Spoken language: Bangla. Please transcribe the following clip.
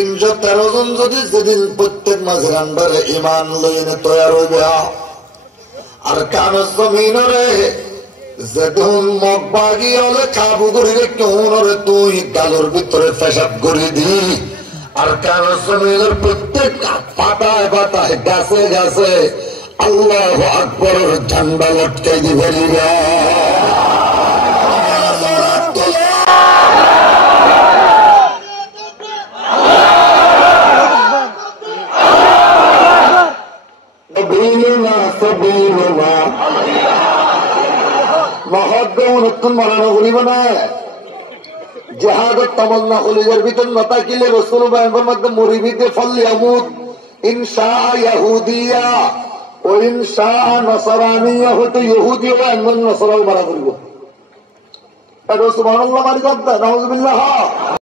313 জন যদি যেদিন প্রত্যেক মাঝের আন্ডারে ইমান লইনে তৈয়ার হইবে আর কানো জমিনরে যেদিন মগ বাগি হলে কাবু করিলে কেউনরে তুই গালোর ভিতরে পেশাব করে দি আর কানো জমিনের প্রত্যেক পাতায় পাতায় গাছে গাছে আল্লাহু আকবরের ঝান্ডা লটকাই দিবে জেহাদত তামান্না কলিজার ভিতর না থাকিলে রাসূল বায়ানের মধ্যে মুরিবিতে ফালইয়ামুত ইনশাআ ইয়াহুদিয়া ও ইনশাআ নাসরানিয়া হতে ইহুদি ও একজন নসরাও মারা করিব। এটা সুবহানাল্লাহ মারি কথা নাউযুবিল্লাহ।